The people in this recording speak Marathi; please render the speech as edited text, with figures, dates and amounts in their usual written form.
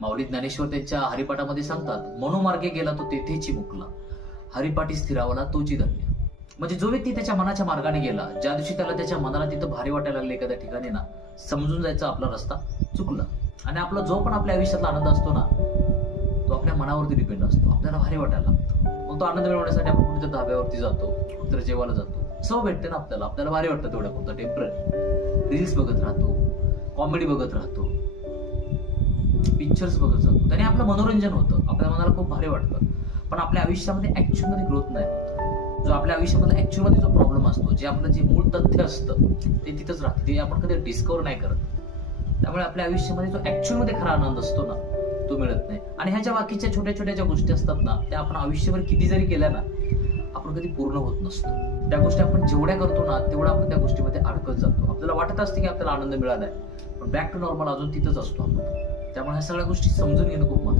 माऊली ज्ञानेश्वर त्यांच्या हरिपाठामध्ये सांगतात, मनोमार्गे गेला तो तेथेची मुकला, हरिपाठी स्थिरावला तोची धन्य. म्हणजे जो व्यक्ती त्याच्या मनाच्या मार्गाने गेला, ज्या दिवशी त्याला त्याच्या मनाला तिथं भारी वाटायला लागले एखाद्या ठिकाणी ना, समजून जायचा आपला रस्ता चुकला. आणि आपला जो पण आपल्या आयुष्यातला आनंद असतो ना, तो आपल्या मनावरती डिपेंड असतो. आपल्याला भारी वाटायला लागतो, मग तो आनंद मिळवण्यासाठी आपण कुठे धाब्यावरती जातो, कुठे जेवायला जातो, सव भेटते ना आपल्याला भारी वाटतं तेवढं कोणतं टेम्पररी. रील्स बघत राहतो, कॉमेडी बघत राहतो, पिक्चर्स बघत जातो, त्याने आपलं मनोरंजन होतं, आपल्या मनाला खूप भारी वाटतं. पण आपल्या आयुष्यामध्ये ऍक्च्युअल मध्ये ग्रोथ नाही होत. जो आपल्या आयुष्यामध्ये ऍक्च्युअल मध्ये जो प्रॉब्लेम असतो, जे आपलं जे मूळ तथ्य असतं ते तिथंच राहतं, ते आपण कधी डिस्कवर नाही करत. त्यामुळे आपल्या आयुष्यामध्ये जो ऍक्च्युअल मध्ये खरा आनंद असतो ना, तो मिळत नाही. आणि ह्या ज्या बाकीच्या छोट्या छोट्या ज्या गोष्टी असतात ना, त्या आपण आयुष्यभर किती जरी केल्या ना, आपण कधी पूर्ण होत नसतो. त्या गोष्टी आपण जेवढ्या करतो ना, तेवढा आपण त्या गोष्टीमध्ये अडकत जातो. आपल्याला वाटत असते की आपल्याला आनंद मिळालाय, पण बॅक टू नॉर्मल अजून तिथंच असतो आपण. त्यामुळे ह्या सगळ्या गोष्टी समजून घेणं खूप महत्त्वाचं